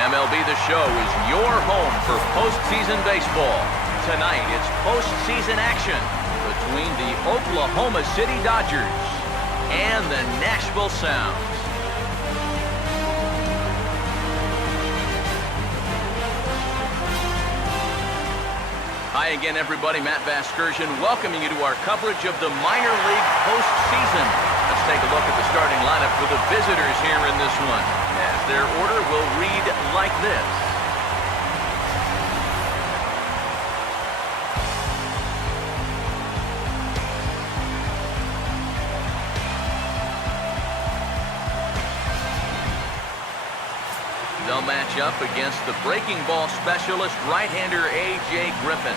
MLB The Show is your home for postseason baseball. Tonight, it's postseason action between the Oklahoma City Dodgers and the Nashville Sounds. Hi again, everybody. Matt Vasgersian welcoming you to our coverage of the minor league postseason. Let's take a look at the starting lineup for the visitors here in this one, as their order will read like this. They'll match up against the breaking ball specialist, right-hander A.J. Griffin.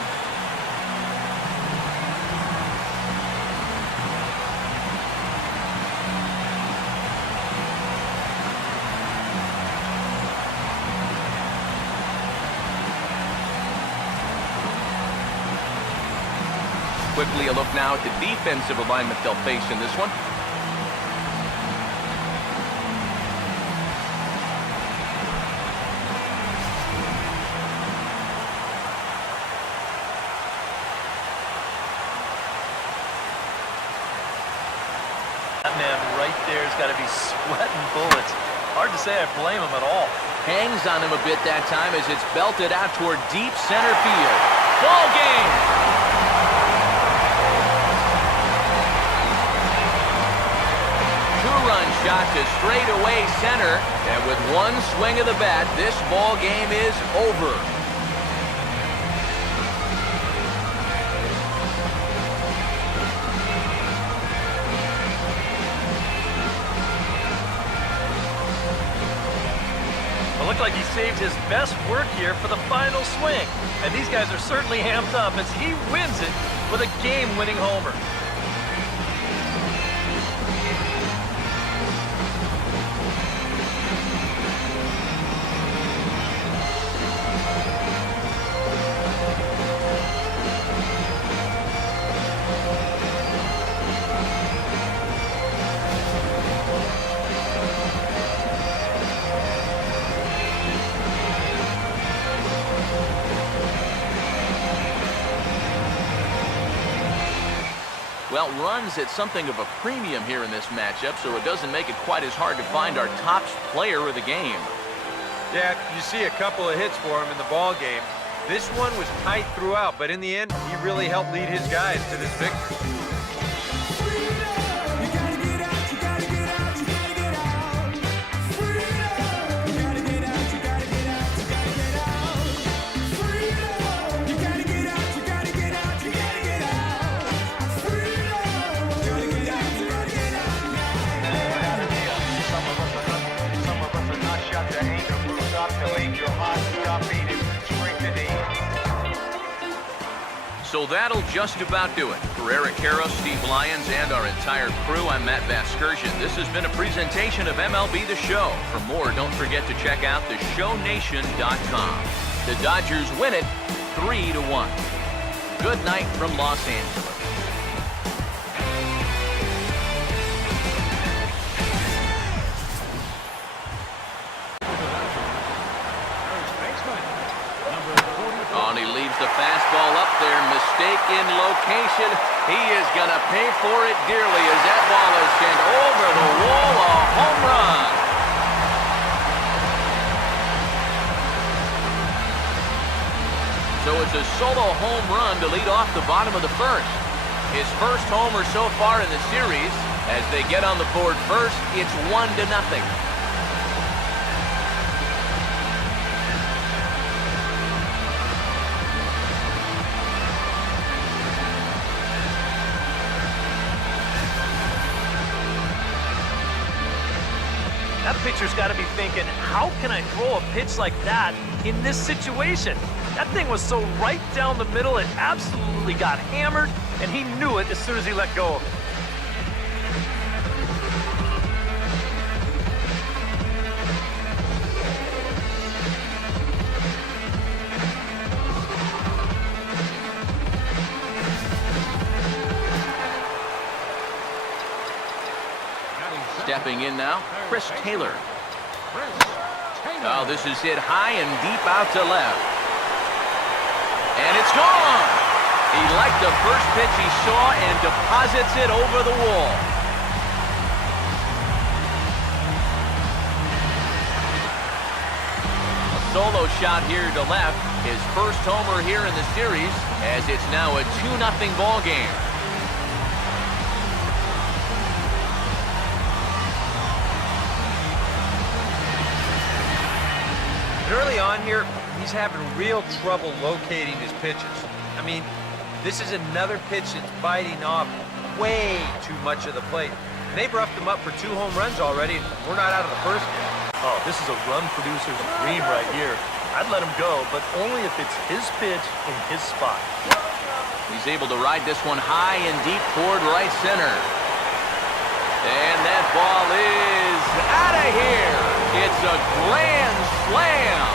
Quickly a look now at the defensive alignment they'll face in this one. That man right there has got to be sweating bullets. Hard to say I blame him at all. Hangs on him a bit that time as it's belted out toward deep center field. Ball game! Two-run shot to straightaway center, and with one swing of the bat, this ball game is over. It looked like he saved his best work here for the final swing, and these guys are certainly amped up as he wins it with a game-winning homer. Well, runs at something of a premium here in this matchup, so it doesn't make it quite as hard to find our top player of the game. Yeah, you see a couple of hits for him in the ball game. This one was tight throughout, but in the end, he really helped lead his guys to this victory. So that'll just about do it. For Eric Harrow, Steve Lyons, and our entire crew, I'm Matt Vasgersian. This has been a presentation of MLB The Show. For more, don't forget to check out theshownation.com. The Dodgers win it 3-1. Good night from Los Angeles. And he leaves the fastball up there. Mistake in location. He is going to pay for it dearly as that ball is sent over the wall. A home run. So it's a solo home run to lead off the bottom of the first. His first homer so far in the series. As they get on the board first, it's 1-0. That pitcher's got to be thinking, how can I throw a pitch like that in this situation? That thing was so right down the middle, it absolutely got hammered, and he knew it as soon as he let go of it. Stepping in now, Chris Taylor. Oh, this is hit high and deep out to left. And it's gone! He liked the first pitch he saw and deposits it over the wall. A solo shot here to left. His first homer here in the series, as it's now a 2-0 ball game. And early on here, he's having real trouble locating his pitches. I mean, this is another pitch that's biting off way too much of the plate. And they've roughed him up for 2 home runs already, and we're not out of the first yet. Oh, this is a run producer's dream right here. I'd let him go, but only if it's his pitch in his spot. He's able to ride this one high and deep toward right center. And that ball is out of here. It's a grand slam.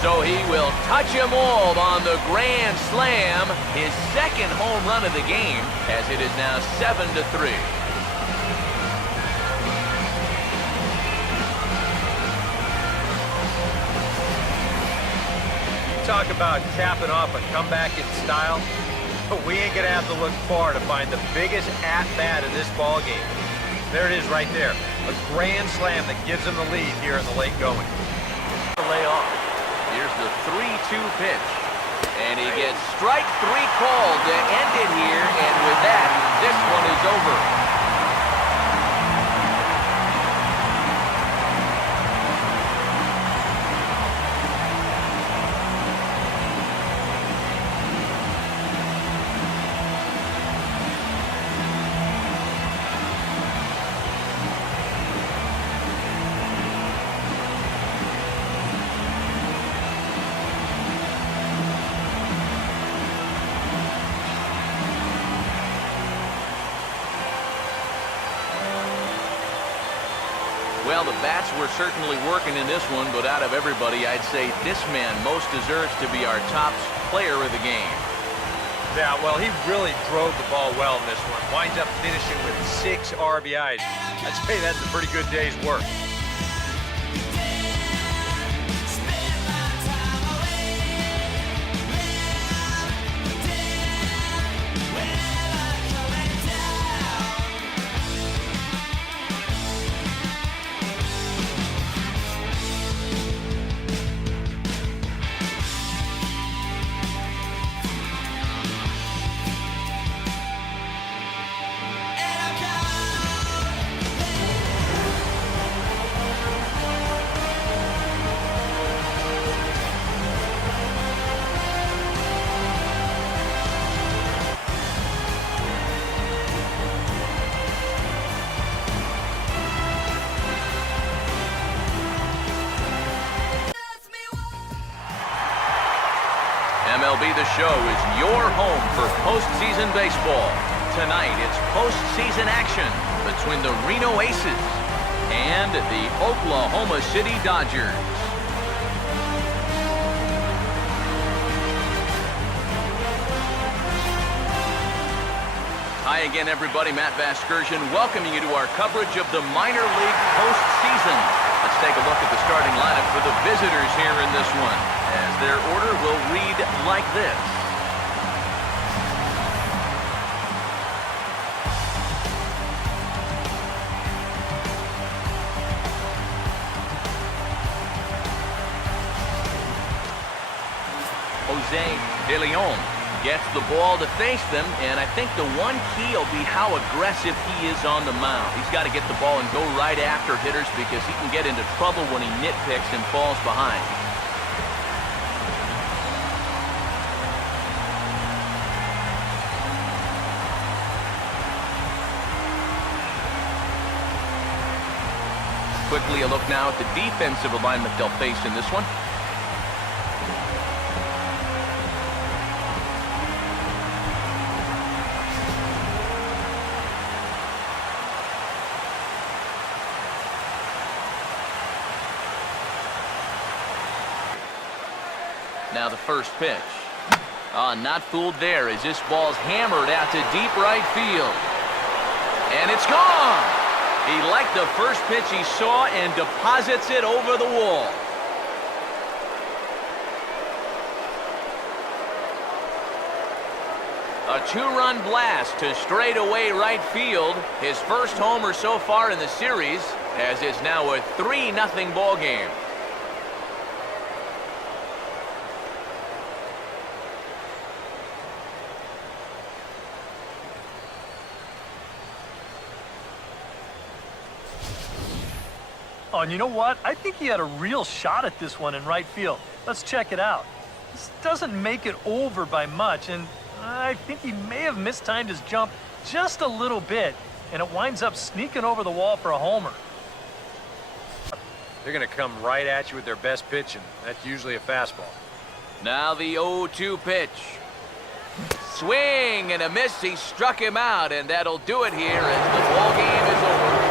So he will touch him all on the grand slam. His second home run of the game, as it is now 7-3. Talk about capping off a comeback in style. We ain't gonna have to look far to find the biggest at-bat of this ball game. There it is right there. A grand slam that gives him the lead here in the late going. Lay off. Here's the 3-2 pitch. And he gets strike 3 called to end it here. And with that, this one is over. Well, the bats were certainly working in this one, but out of everybody, I'd say this man most deserves to be our top player of the game. Yeah, well, he really drove the ball well in this one. Winds up finishing with 6 RBIs. I'd say that's a pretty good day's work. MLB The Show is your home for postseason baseball. Tonight, it's postseason action between the Reno Aces and the Oklahoma City Dodgers. Hi again, everybody. Matt Vasgersian welcoming you to our coverage of the minor league postseason. Let's take a look at the starting lineup for the visitors here in this one, as their order will read like this. Jose De Leon gets the ball to face them, and I think the one key will be how aggressive he is on the mound. He's got to get the ball and go right after hitters because he can get into trouble when he nitpicks and falls behind. Quickly a look now at the defensive alignment they'll face in this one. Now the first pitch. Not fooled there as this ball's hammered out to deep right field. And it's gone. He liked the first pitch he saw and deposits it over the wall. A two-run blast to straightaway right field. His first homer so far in the series, as it's now a 3-0 ball game. Oh, and you know what? I think he had a real shot at this one in right field. Let's check it out. This doesn't make it over by much, and I think he may have mistimed his jump just a little bit, and it winds up sneaking over the wall for a homer. They're going to come right at you with their best pitch, and that's usually a fastball. Now the 0-2 pitch. Swing and a miss. He struck him out, and that'll do it here as the ball game is over.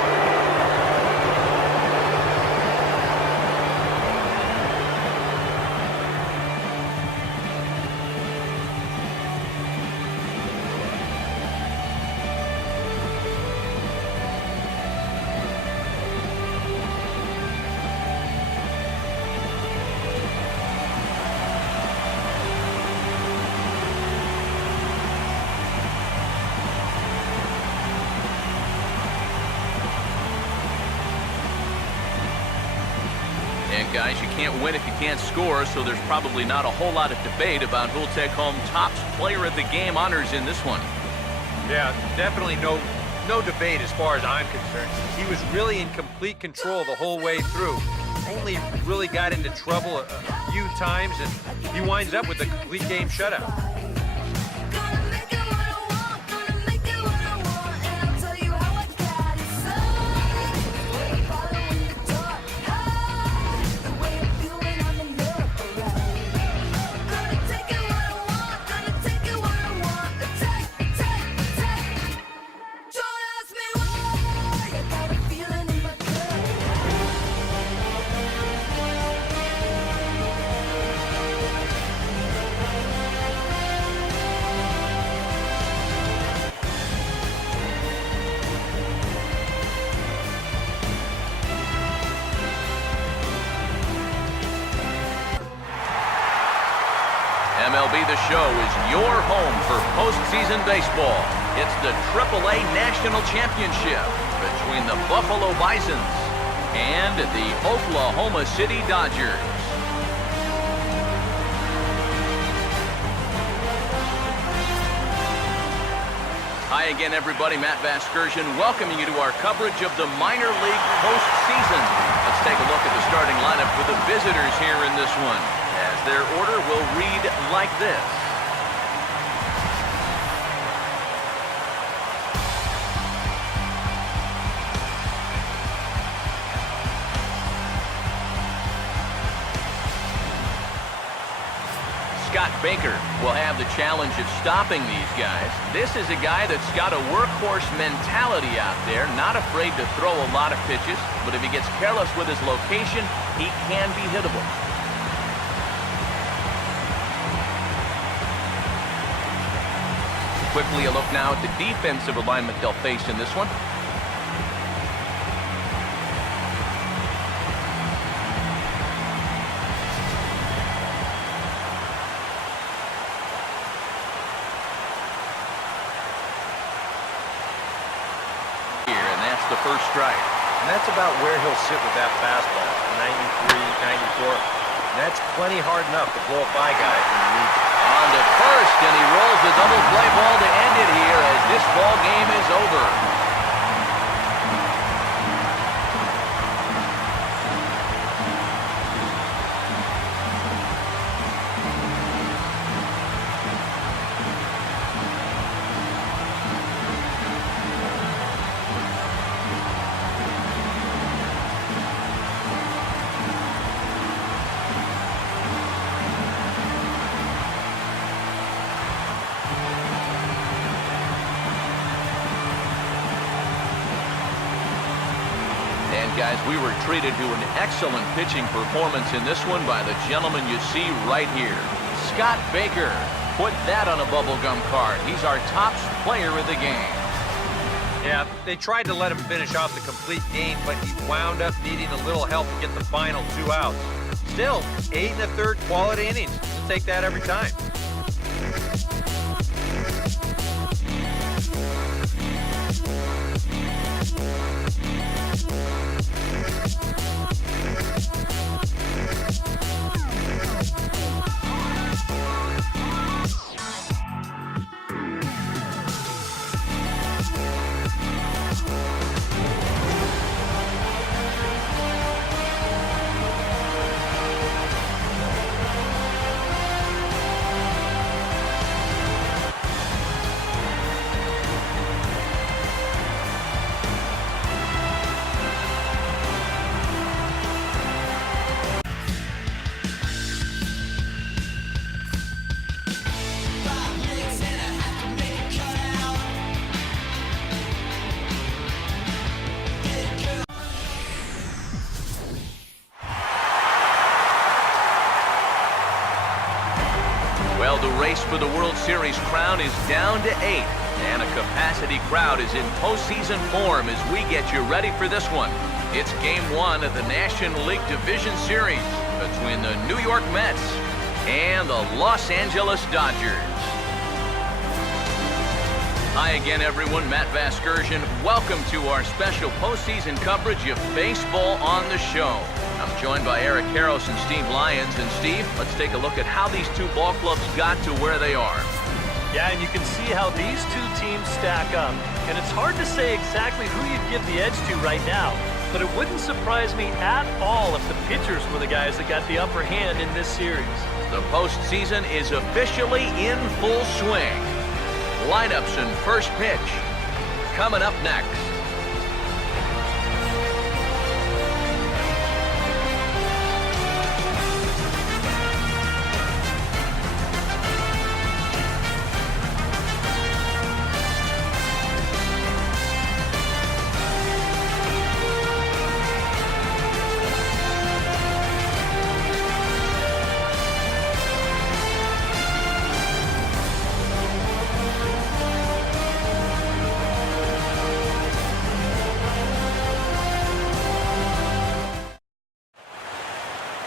Guys, you can't win if you can't score, so there's probably not a whole lot of debate about who'll take home top player of the game honors in this one. Yeah, definitely no debate as far as I'm concerned. He was really in complete control the whole way through. Only really got into trouble a few times, and he winds up with a complete game shutout. MLB The Show is your home for postseason baseball. It's the AAA National Championship between the Buffalo Bisons and the Oklahoma City Dodgers. Hi again, everybody. Matt Vasgersian welcoming you to our coverage of the minor league postseason. Let's take a look at the starting lineup for the visitors here in this one, as their order will read like this. Scott Baker will have the challenge of stopping these guys. This is a guy that's got a workhorse mentality out there, not afraid to throw a lot of pitches, but if he gets careless with his location, he can be hittable. Quickly a look now at the defensive alignment they'll face in this one. The first strike. And that's about where he'll sit with that fastball, 93, 94. That's plenty hard enough to blow a by guy from the lead. On to first, and he rolls the double play ball to end it here as this ball game is over. Guys, we were treated to an excellent pitching performance in this one by the gentleman you see right here. Scott Baker. Put that on a bubblegum card. He's our top player of the game. Yeah, they tried to let him finish off the complete game, but he wound up needing a little help to get the final 2 outs. Still, 8 1/3 quality innings. We'll take that every time. Well, the race for the World Series crown is down to 8, and a capacity crowd is in postseason form as we get you ready for this one. It's Game 1 of the National League Division Series between the New York Mets and the Los Angeles Dodgers. Hi again, everyone. Matt Vasgersian. Welcome to our special postseason coverage of baseball on the show. I'm joined by Eric Karros and Steve Lyons. And Steve, let's take a look at how these two ball clubs got to where they are. Yeah, and you can see how these two teams stack up. And it's hard to say exactly who you'd give the edge to right now. But it wouldn't surprise me at all if the pitchers were the guys that got the upper hand in this series. The postseason is officially in full swing. Lineups and first pitch coming up next.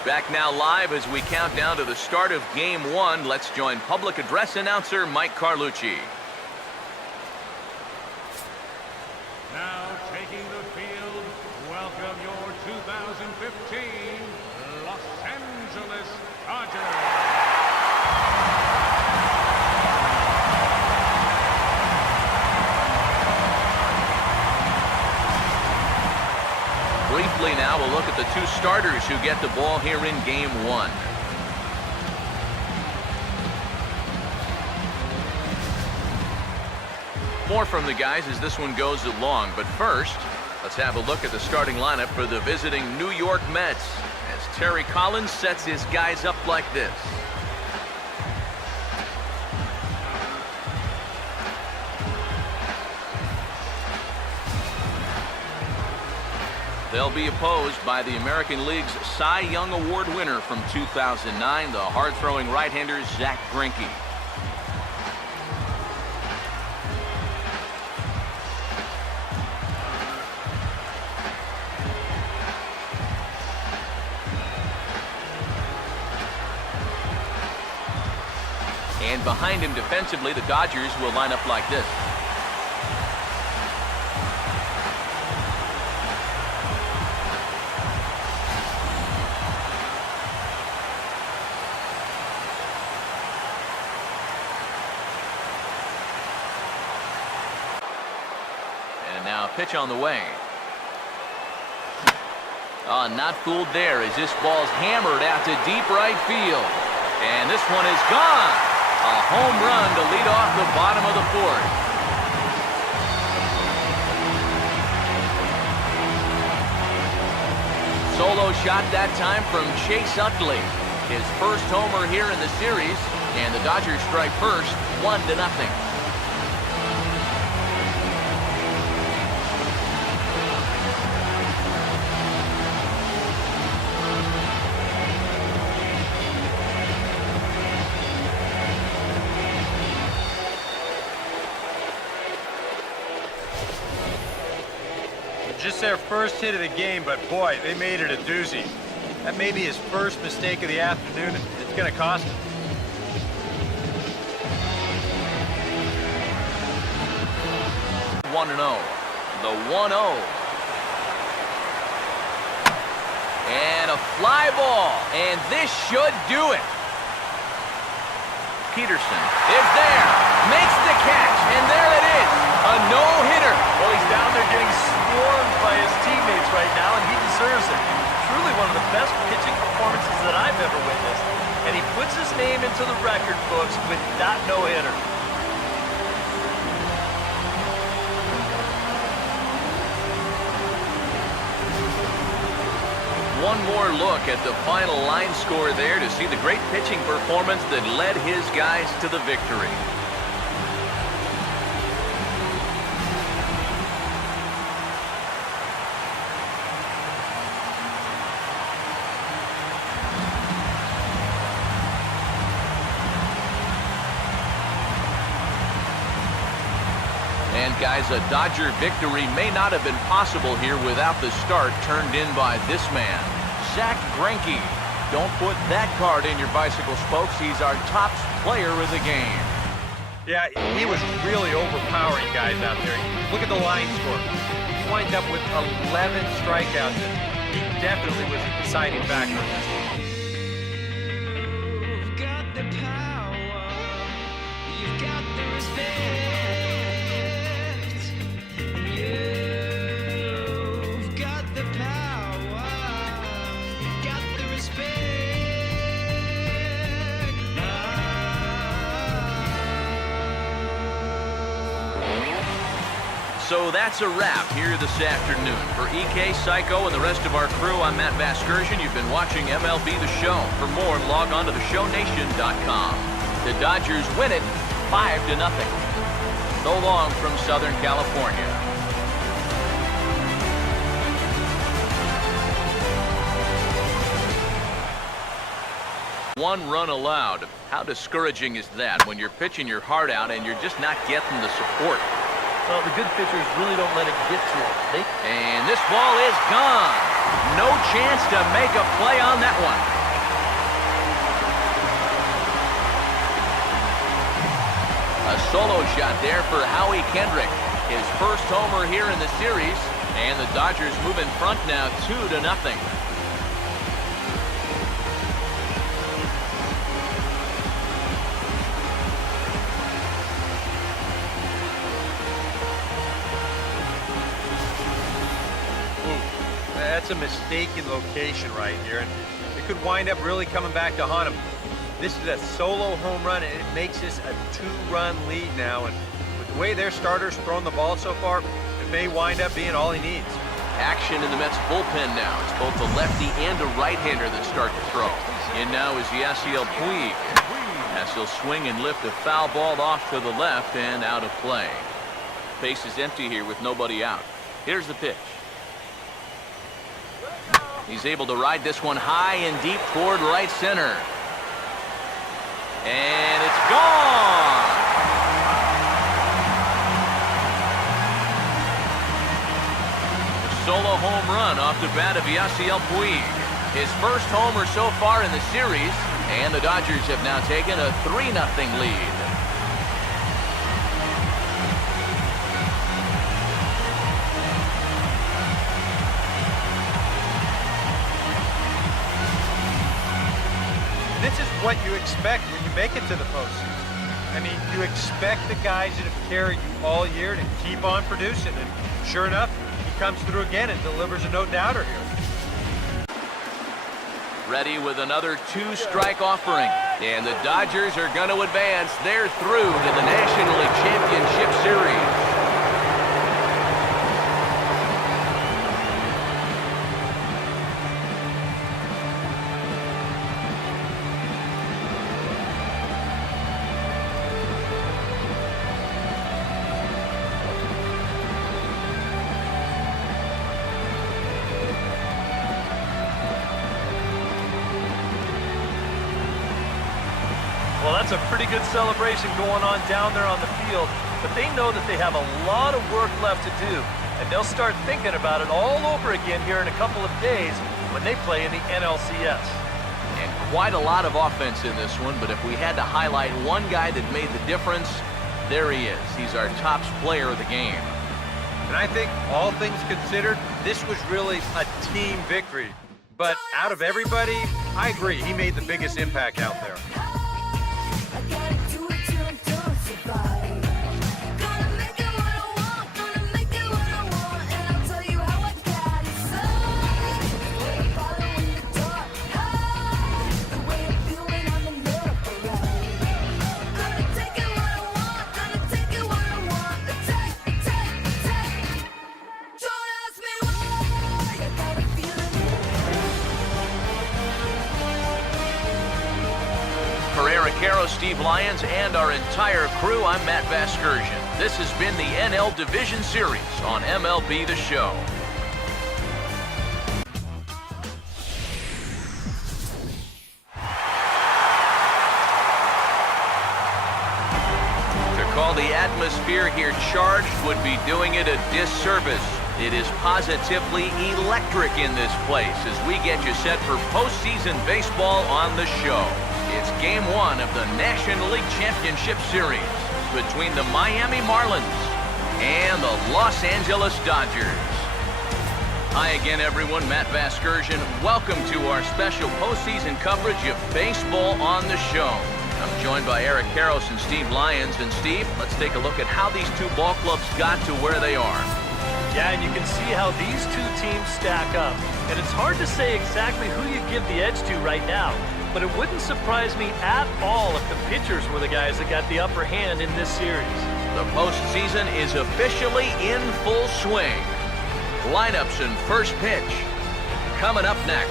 Back now live as we count down to the start of Game 1. Let's join public address announcer Mike Carlucci. Now taking the field, welcome your 2015 Los Angeles Dodgers. Briefly now, we'll look at the two starters who get the ball here in Game 1. More from the guys as this one goes along, but first, let's have a look at the starting lineup for the visiting New York Mets as Terry Collins sets his guys up like this. They'll be opposed by the American League's Cy Young Award winner from 2009, the hard-throwing right-hander Zack Greinke. And behind him defensively, the Dodgers will line up like this. Now pitch on the way. Oh, not fooled there as this ball's hammered out to deep right field. And this one is gone. A home run to lead off the bottom of the fourth. Solo shot that time from Chase Utley. His first homer here in the series. And the Dodgers strike first, 1-0. Just their first hit of the game, but boy, they made it a doozy. That may be his first mistake of the afternoon, and it's going to cost him. One and 0. The 1-0. And a fly ball. And this should do it. Pederson is there. Makes the catch. And there it is. A no-hitter. Well, he's down there getting swarmed by his teammates right now, and he deserves it. Truly one of the best pitching performances that I've ever witnessed. And he puts his name into the record books with that no-hitter. One more look at the final line score there to see the great pitching performance that led his guys to the victory. And guys, a Dodger victory may not have been possible here without the start turned in by this man, Zack Greinke. Don't put that card in your bicycle spokes. He's our top player of the game. Yeah, he was really overpowering guys out there. Look at the line score. He winds up with 11 strikeouts. He definitely was a deciding factor in this one. You've got the power. You've got the respect. You've got the power. Got the respect. So that's a wrap here this afternoon. For EK, Psycho, and the rest of our crew, I'm Matt Vasgersian. You've been watching MLB The Show. For more, log on to theshownation.com. The Dodgers win it 5-0. So long from Southern California. One run allowed. How discouraging is that when you're pitching your heart out and you're just not getting the support? Well, the good pitchers really don't let it get to them. And this ball is gone. No chance to make a play on that one. A solo shot there for Howie Kendrick. His first homer here in the series. And the Dodgers move in front now 2-0. That's a mistaken location right here, and it could wind up really coming back to haunt him. This is a solo home run, and it makes this a 2-run lead now, and with the way their starter's thrown the ball so far, it may wind up being all he needs. Action in the Mets bullpen now. It's both a lefty and a right-hander that start to throw. In now is Yasiel Puig. As he'll swing and lift a foul ball off to the left and out of play. Base is empty here with nobody out. Here's the pitch. He's able to ride this one high and deep toward right center. And it's gone! Solo home run off the bat of Yasiel Puig. His first homer so far in the series, and the Dodgers have now taken a 3-0 lead. This is what you expect when you make it to the postseason. I mean, you expect the guys that have carried you all year to keep on producing, and sure enough, he comes through again and delivers a no-doubter here. Ready with another 2-strike offering. And the Dodgers are going to advance. They're through to the National League Championship Series. Well, that's a pretty good celebration going on down there on the field, but they know that they have a lot of work left to do, and they'll start thinking about it all over again here in a couple of days when they play in the NLCS. And quite a lot of offense in this one, but if we had to highlight one guy that made the difference, there he is. He's our top player of the game. And I think, all things considered, this was really a team victory. But out of everybody, I agree, he made the biggest impact out there. Steve Lyons, and our entire crew, I'm Matt Vasgersian. This has been the NL Division Series on MLB The Show. To call the atmosphere here charged would be doing it a disservice. It is positively electric in this place as we get you set for postseason baseball on the show. It's Game 1 of the National League Championship Series between the Miami Marlins and the Los Angeles Dodgers. Hi again, everyone. Matt Vasgersian. Welcome to our special postseason coverage of baseball on the show. I'm joined by Eric Karros and Steve Lyons. And Steve, let's take a look at how these two ball clubs got to where they are. Yeah, and you can see how these two teams stack up. And it's hard to say exactly who you give the edge to right now. But it wouldn't surprise me at all if the pitchers were the guys that got the upper hand in this series. The postseason is officially in full swing. Lineups and first pitch coming up next.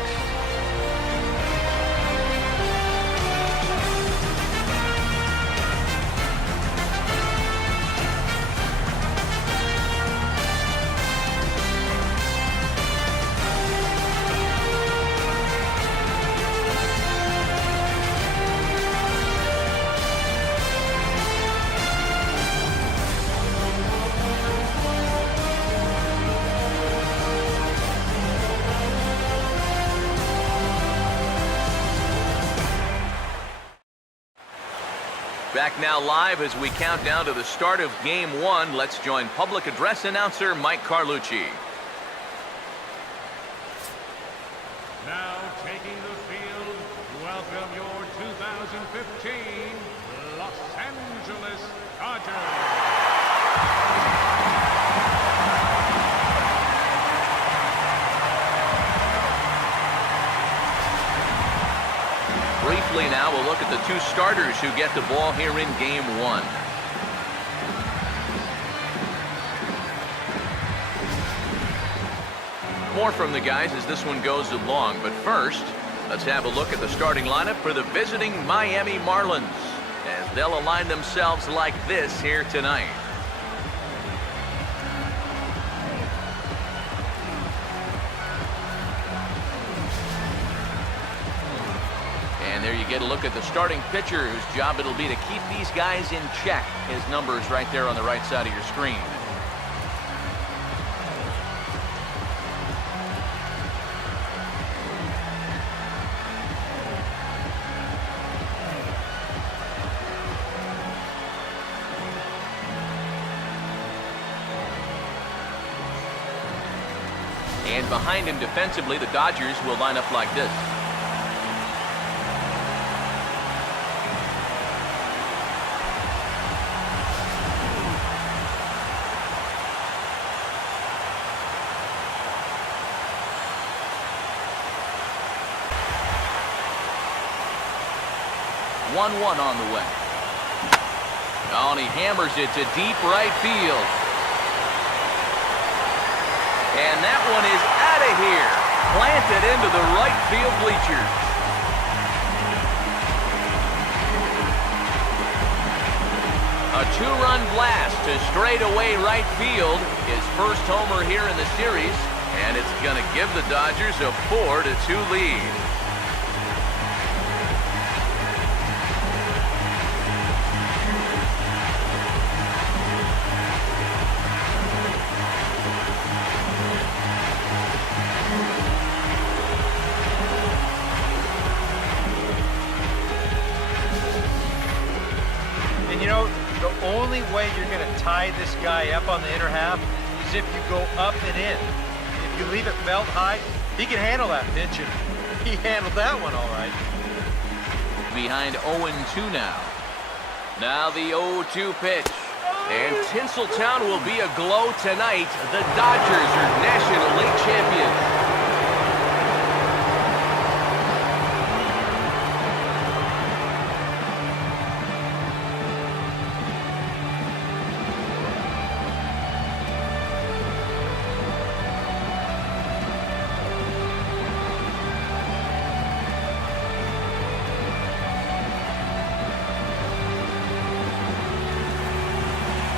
Back now live as we count down to the start of Game 1. Let's join public address announcer Mike Carlucci. Now taking the field, welcome your 2015 Los Angeles Dodgers. Briefly now, we'll look at the two starters who get the ball here in Game 1. More from the guys as this one goes along, but first, let's have a look at the starting lineup for the visiting Miami Marlins, as they'll align themselves like this here tonight. And there you get a look at the starting pitcher whose job it'll be to keep these guys in check. His number is right there on the right side of your screen. And behind him defensively, the Dodgers will line up like this. One on the way. Oh, and he hammers it to deep right field. And that one is out of here. Planted into the right field bleachers. A two-run blast to straightaway right field. His first homer here in the series. And it's going to give the Dodgers a 4-2 lead. only way you're going to tie this guy up on the inner half is if you go up and in. If you leave it belt high, he can handle that pitch, and he handled that one all right. Behind 0-2 now. Now the 0-2 pitch. And Tinseltown will be aglow tonight. The Dodgers are National League champions.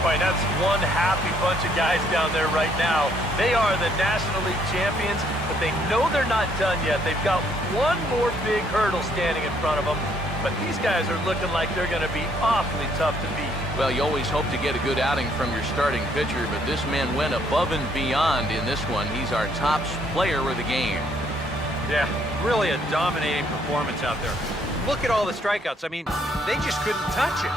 Boy, that's one happy bunch of guys down there right now. They are the National League champions, but they know they're not done yet. They've got one more big hurdle standing in front of them, but these guys are looking like they're going to be awfully tough to beat. Well, you always hope to get a good outing from your starting pitcher, but this man went above and beyond in this one. He's our top player of the game. Yeah, really a dominating performance out there. Look at all the strikeouts. I mean, they just couldn't touch it.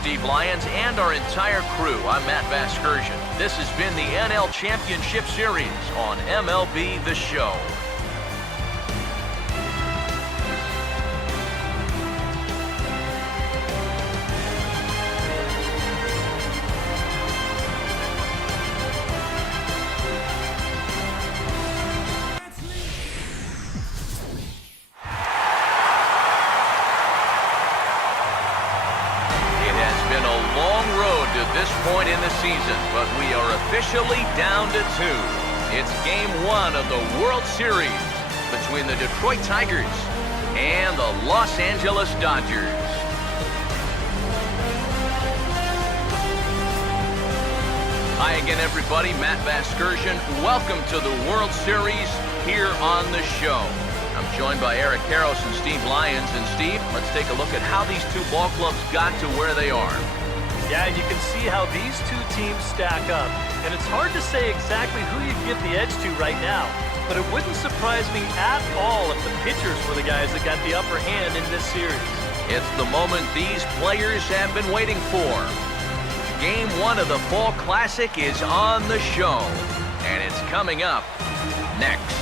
Steve Lyons, and our entire crew, I'm Matt Vasgersian. This has been the NL Championship Series on MLB The Show. This point in the season, but we are officially down to 2. It's game 1 of the World Series between the Detroit Tigers and the Los Angeles Dodgers. Hi again, everybody. Matt Vasgersian. Welcome to the World Series here on the show. I'm joined by Eric Karros and Steve Lyons. And Steve, let's take a look at how these two ball clubs got to where they are. Yeah, you can see how these two teams stack up. And it's hard to say exactly who you'd give the edge to right now. But it wouldn't surprise me at all if the pitchers were the guys that got the upper hand in this series. It's the moment these players have been waiting for. Game 1 of the Fall Classic is on the show. And it's coming up next.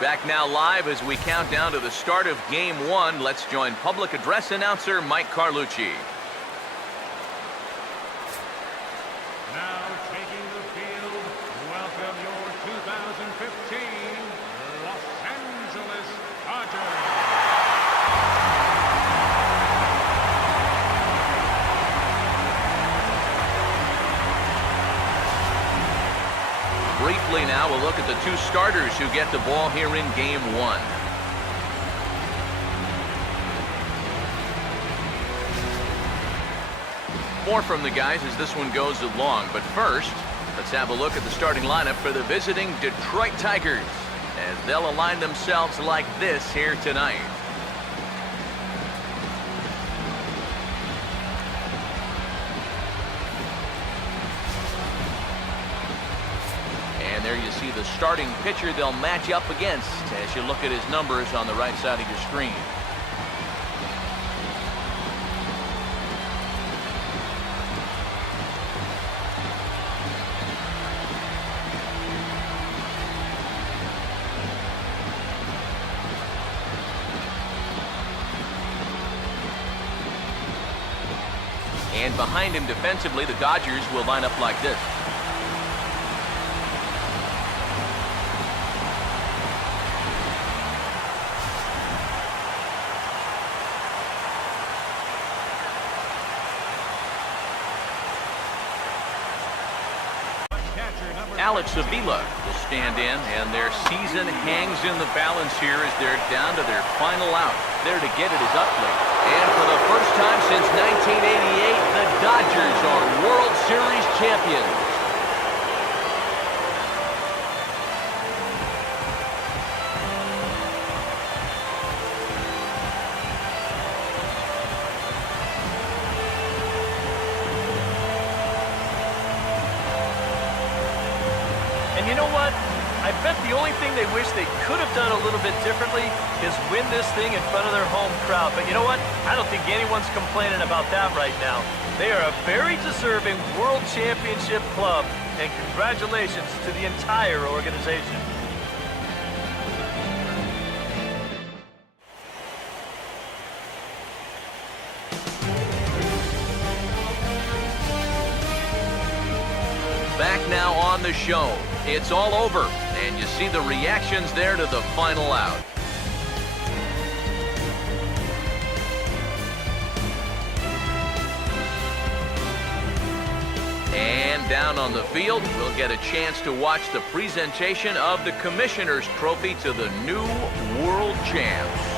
Back now live as we count down to the start of Game 1. Let's join public address announcer Mike Carlucci. Now taking the field, welcome your 2015 Los Angeles Dodgers. Briefly now, we'll look at the two starters who get the ball here in Game 1. More from the guys as this one goes along, but first, let's have a look at the starting lineup for the visiting Detroit Tigers as they'll align themselves like this here tonight. There you see the starting pitcher they'll match up against as you look at his numbers on the right side of your screen. And behind him defensively, the Dodgers will line up like this. Alex Avila will stand in, and their season hangs in the balance here as they're down to their final out. There to get it is Utley. And for the first time since 1988, the Dodgers are World Series champions. And you know what? I bet the only thing they wish they could have done a little bit differently is win this thing in front of their home crowd. But you know what? I don't think anyone's complaining about that right now. They are a very deserving World Championship club, and congratulations to the entire organization. Back now on the show. It's all over, and you see the reactions there to the final out. And down on the field, we'll get a chance to watch the presentation of the Commissioner's Trophy to the new World Champs.